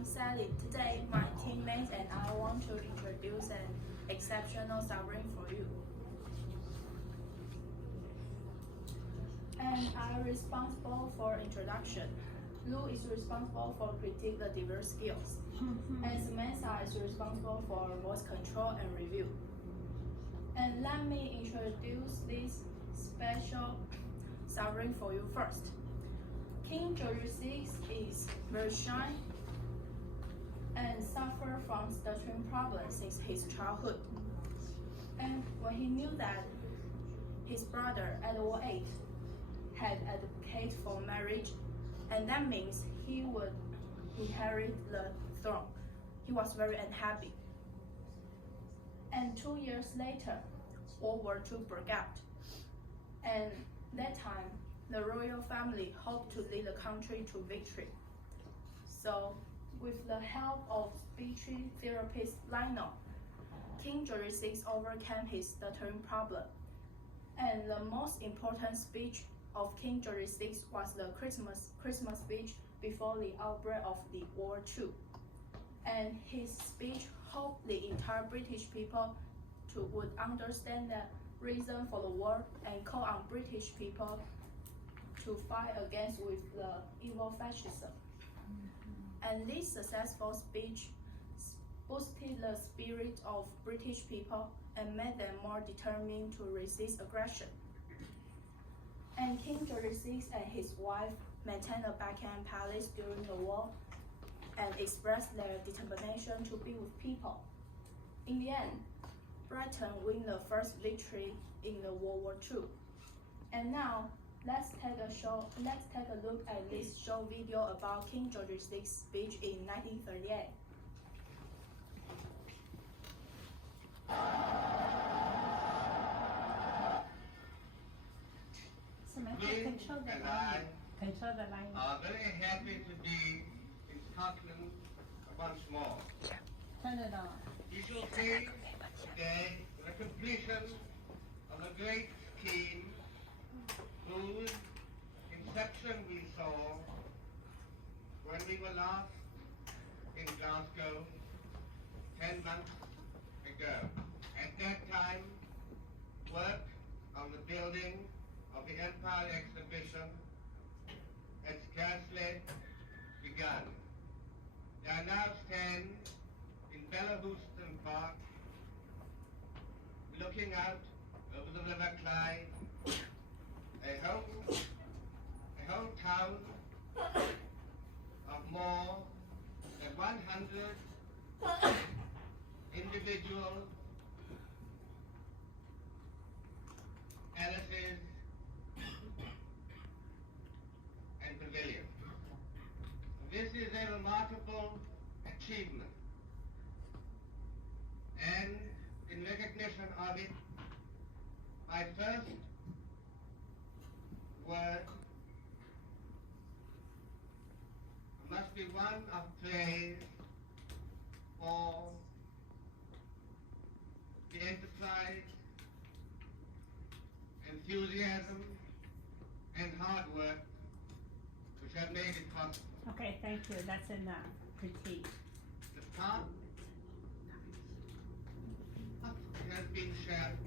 I'm Sally. Today, my teammates and I want to introduce an exceptional sovereign for you. And I'm responsible for introduction. Lu is responsible for critique the diverse skills. And Samantha is responsible for voice control and review. And let me introduce this special sovereign for you first. King George VI is very shy and suffered from stuttering problems since his childhood. And when he knew that his brother Edward VIII had advocated for marriage, and that means he would inherit the throne, he was very unhappy. And 2 years later, World War II broke out. And that time, the royal family hoped to lead the country to victory. So, with the help of speech therapist Lionel, King George VI overcame his stuttering problem. And the most important speech of King George VI was the Christmas speech before the outbreak of the World War II. And his speech hoped the entire British people would understand the reason for the war and call on British people to fight against with the evil fascism. And this successful speech boosted the spirit of British people and made them more determined to resist aggression. And King George VI and his wife maintained a Buckingham Palace during the war and expressed their determination to be with people. In the end, Britain won the first victory in the World War II. And now, let's take a look at this short video about King George VI's speech in 1938. Control the line. Are very happy to be in Scotland once more. Turn it on. You shall see today the completion of a great scheme whose inception we saw when we were last in Glasgow 10 months ago. At that time, work on the building of the Empire Exhibition had scarcely begun. I now stand in Bellahouston Park, looking out over the River Clyde, a whole town of more than 100 individual palaces and pavilions. This is a remarkable achievement, and in recognition of it, my first word must be one of praise for the enterprise, enthusiasm, and hard work which have made it possible. Okay, thank you. That's enough. Critique. The top has been shared.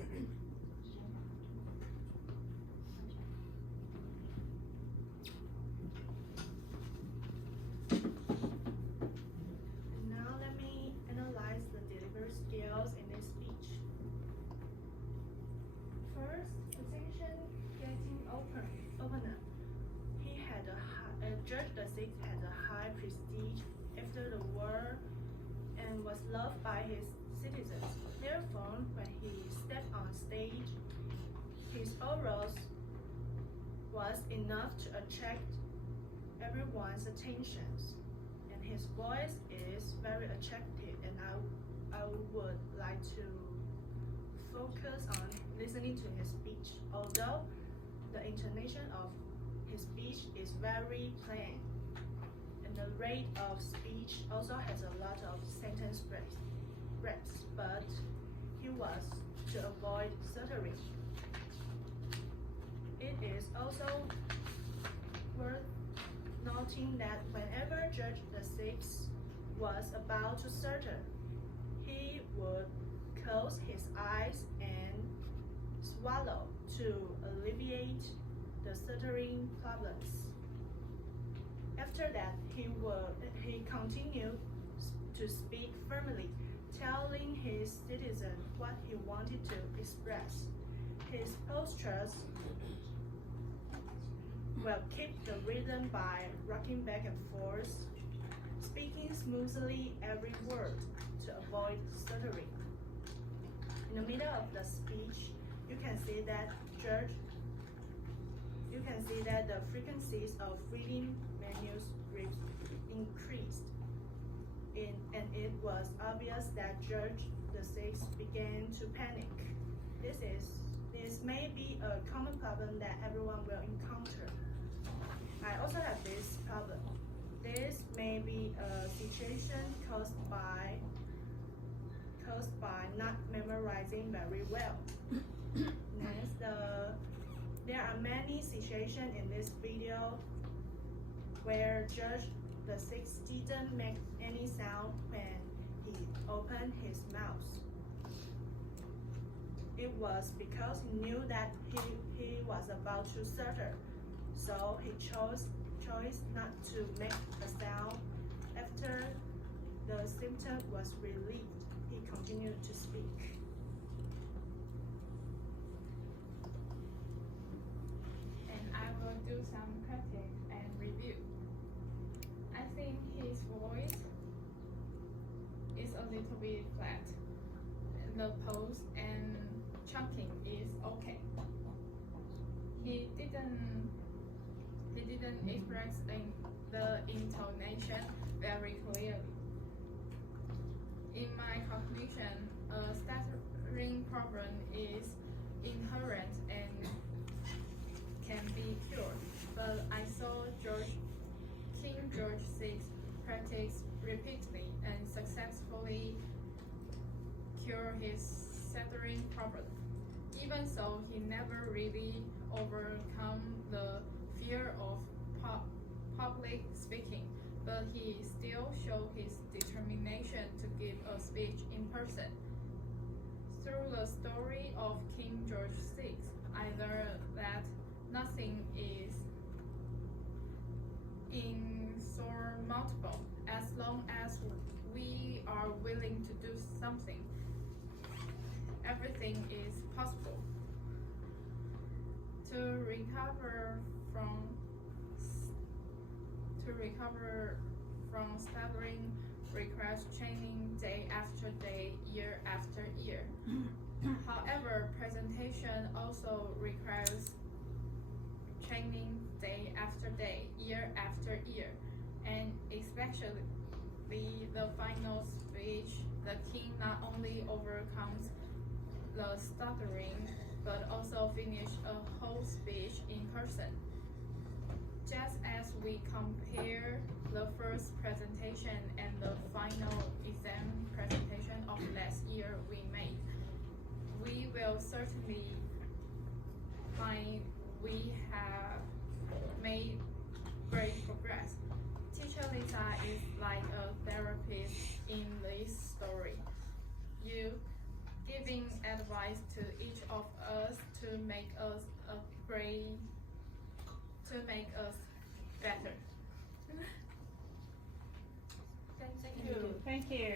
Now let me analyze the delivery skills in this speech. First, attention getting opener. He had George VI had a high prestige after the war and was loved by his citizens. Therefore, when he stepped on stage, his auras was enough to attract everyone's attentions, and his voice is very attractive, and I would like to focus on listening to his speech, although the intonation of his speech is very plain, and the rate of speech also has a lot of sentence breaks, but he was to avoid stuttering. It is also worth noting that whenever George VI was about to stutter, he would close his eyes and swallow to alleviate the stuttering problems. After that, he continued to speak firmly, telling his citizens what he wanted to express. His postures will keep the rhythm by rocking back and forth, speaking smoothly every word to avoid stuttering. In the middle of the speech, you can see that the frequencies of reading manuscripts increased, and it was obvious that George VI began to panic. This may be a common problem that everyone will encounter. I also have this problem. This may be a situation caused by not memorizing very well. Next, there are many situations in this video where George VI didn't make any sound when he opened his mouth. It was because he knew that he was about to stutter, so he chose not to make a sound. After the symptom was relieved, he continued to speak. And I will do some practice and review. I think his voice is a little bit flat. The pose and chunking is okay. He didn't express the intonation very clearly. In my cognition, a stuttering problem is inherent and can be cured. But I saw King George VI practice repeatedly and successfully cure his stuttering problem. Even so, he never really overcome the fear of public speaking, but he still showed his determination to give a speech in person. Through the story of King George VI, I learned that nothing is insurmountable as long as we are willing to do something. Everything is possible. To recover from stuttering requires training day after day, year after year. However, presentation also requires training day after day, year after year, and especially the final speech, the king not only overcomes the stuttering, but also finish a whole speech in person. Just as we compare the first presentation and the final exam presentation of last year we made, we will certainly find we have made great progress. Teacher Lisa is like a therapist in this story. You giving advice to each of us to make us better. Thank you. Thank you.